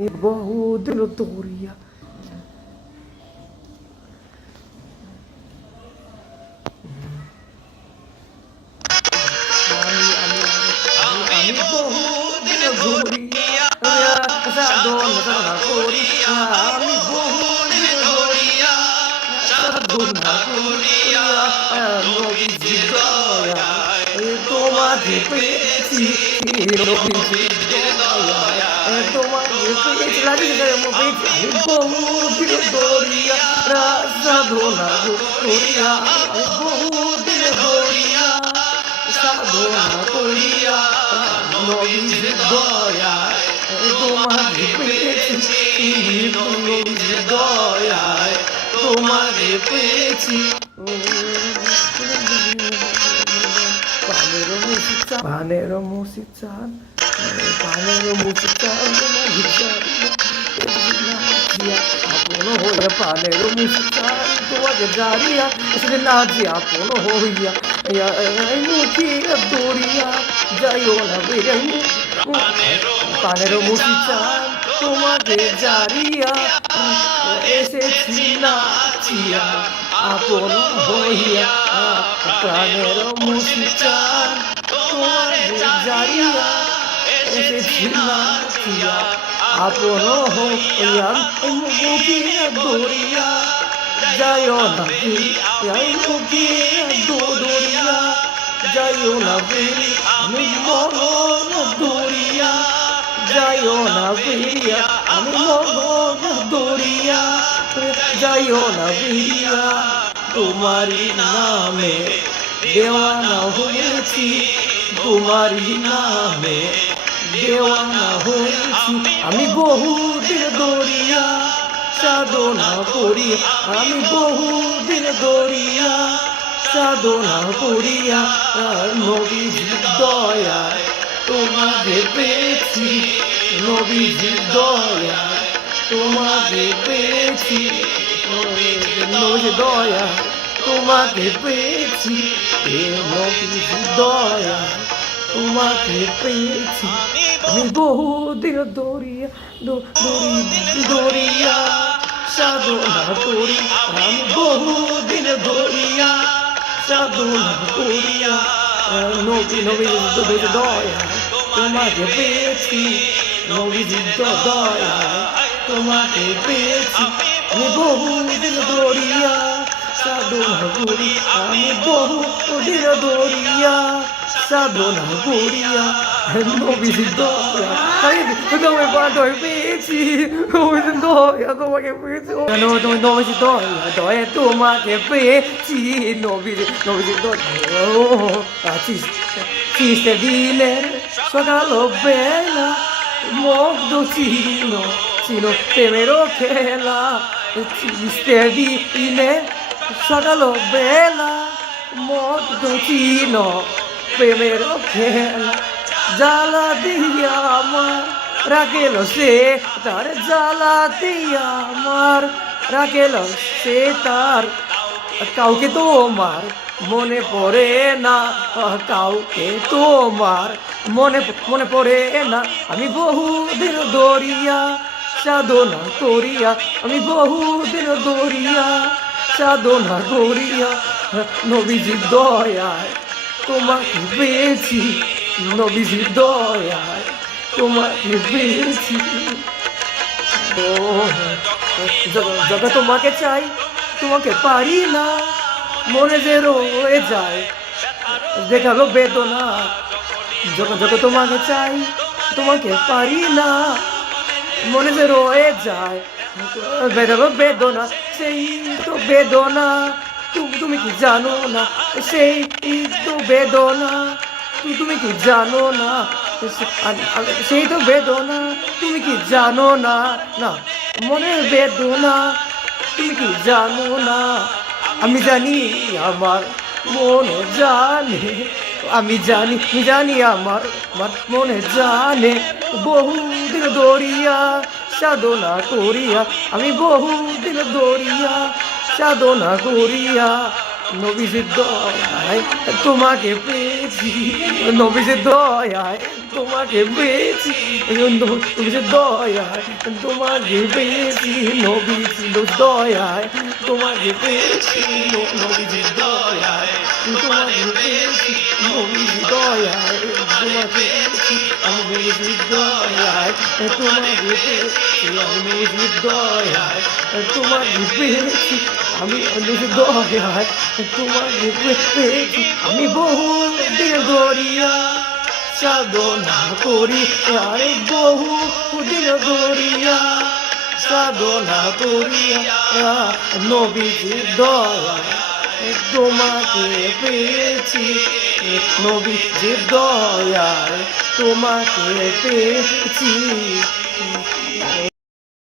বহুদিন দৌড়িয়া আমি বহুদিন দৌড়িয়া সাধন সাধনা করিয়া আমি বহুদিন দৌড়িয়া সাধনা করিয়া নবীজি দয়া তোমাকে পেয়েছি নবীজি দয়া তোমাকে পেয়েছি লাগে পেয়েছি আমি বহুদিন দৌড়িয়া সাধনা করিয়া বহুদিন দৌড়িয়া সাধনা করিয়া নবীজি দয়া তোমাকে পেয়েছি নবীজি দয়া তোমাকে পেয়েছি পানের মুসিচান আপন হইয়া পানের মুসিচান তোমাকে জারিয়া সেটা না যে আপন হইয়া মুখিয়া দৌড়িয়া যাইও না বেরাই পানের মুসিচান তোমাকে জারিয়া এসেছি নাচিয়া আপন হইয়া প্রাণের মুসিচান তোমাকে জারিয়া এসেছি নাচিয়া আপন হইয়া মুখিয়া দৌড়িয়া যাইও না মুখিয়া দৌড়িয়া যাইও না আমি মন দৌড়িয়া যাইও না বেরিয়া আমি মন দৌড়িয়া যাইও না বেরিয়া তোমারই নামে দেওয়ানা হয়েছি তোমারই নামে দেওয়ানা হয়েছি আমি বহুদিন দৌড়িয়া সাধনা করি আমি বহুদিন দৌড়িয়া সাধনা করিয়া নবীজি দয়া তোমাকে পেয়েছি নবীজি দয়া তোমাকে পেয়েছি নবীজি দয়া তোমাকে পেয়েছি নবীজি দয়া তোমাকে পেয়েছি আমি বহুদিন দৌড়িয়া দৌড়িয়া সাধনা করি আমি বহুদিন দৌড়িয়া সাধনা করিয়া নবীজি দয়া তোমাকে পেয়েছি নবীজি দয়া তোমাকে পেয়েছি আমি বহুদিন দৌড়িয়া সাধনা করি আমি বহুদিন দৌড়িয়া সাধনা করিয়া নবীজি দয়া তোমাকে পেয়েছি নবীজি দয়া তোমাকে পেয়েছি নবীজি দয়া দয়া তোমাকে পেয়েছি নবীজি দয়া চিস্তে দিলের সকাল বেলা মুগ্ধ ছিল প্রেমেরও খেলা চিস্তে দিলে সকাল বেলা মুগ্ধ ছিল প্রেমেরও খেলা জ্বালা দিয়া আমার রাখেল সে তার জ্বালা দিয়া আমার রাখেল সে তার কাউকে তোমার মনে পড়ে না কাউকে তোমার মনে পড়ে না আমি বহুদিন দৌড়িয়া সাধনা করিয়া আমি বহুদিন দৌড়িয়া সাধনা করিয়া নবীজি দয়ায় তোমাকে পেয়েছি নবীজি দয়ায় তোমাকে পেয়েছি যখন তোমাকে চাই তোমাকে পারি না মনে যে রয়ে যায় দেখালো বেদনা যখন তোমাকে চাই তোমাকে পারি না মনে যে রয়ে যায় দেখালো বেদনা সেই তো বেদনা তুমি কি জানো না সেই তো বেদনা তুমি কি জানো না সেই তো বেদনা তুমি কি জানো না না মনের বেদনা তুমি কি জানো না আমি জানি আমার মনে জানে আমি জানি আমার মনে জানে বহুদিন দৌড়িয়া সাধনা করিয়া আমি বহুদিন দৌড়িয়া সাধনা করিয়া নবীজির দয়ায় তোমাকে পেয়েছি নবীজির দয়ায় তোমাকে পেয়েছি নবীজির দয়ায়, তোমাকে পেয়েছি নবীজির দয়ায়, তোমাকে পেয়েছি নবীজির দয়ায়, তোমাকে পেয়েছি নবীজির দয়ায়, তোমাকে পেয়েছি আমি নবীজির দয়ায়, তোমাকে পেয়েছি আমি নবীজির দয়ায়, তোমাকে পেয়েছি আমি নবীজির দয়ায়, তোমাকে পেয়েছি আমি বহু দিন ধরিয়া সাধনা করি, আরে বহু দিন ধরিয়া সাধনা করিয়া নবীজির দয়ায় তোমাকে পেয়েছি, নবীজির দয়ায় তোমাকে পেয়েছি।